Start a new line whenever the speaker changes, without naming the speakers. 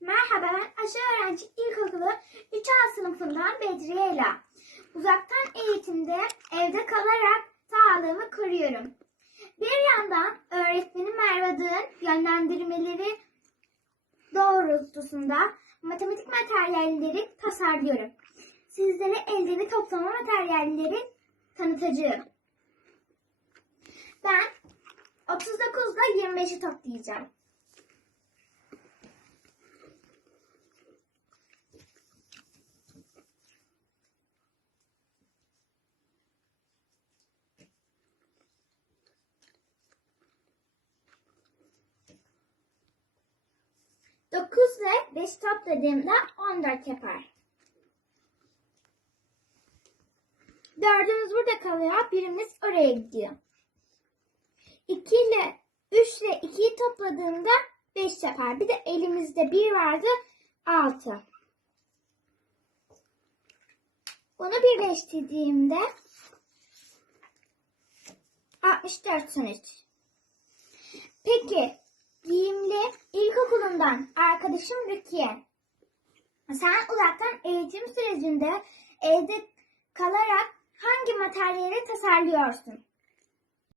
Merhaba ben Aşı Öğrenci İlkokulu 3A sınıfından Bedriye Ela. Uzaktan eğitimde evde kalarak sağlığımı koruyorum. Bir yandan öğretmenim Merve'nin yönlendirmeleri doğrultusunda matematik materyalleri tasarlıyorum. Sizlere eldemi toplama materyalleri tanıtacağım. Ben 39'da 25'i toplayacağım. Dokuz ve beş topladığımda on dört yapar. Dördümüz burada kalıyor. Birimiz oraya gidiyor. 2 ile 3 ile 2'yi topladığımda 5 yapar. Bir de elimizde 1 vardı 6. Bunu birleştirdiğimde 64 sonuç. İlkokulundan arkadaşım Rukiye. Sen uzaktan eğitim sürecinde evde kalarak hangi materyali tasarlıyorsun?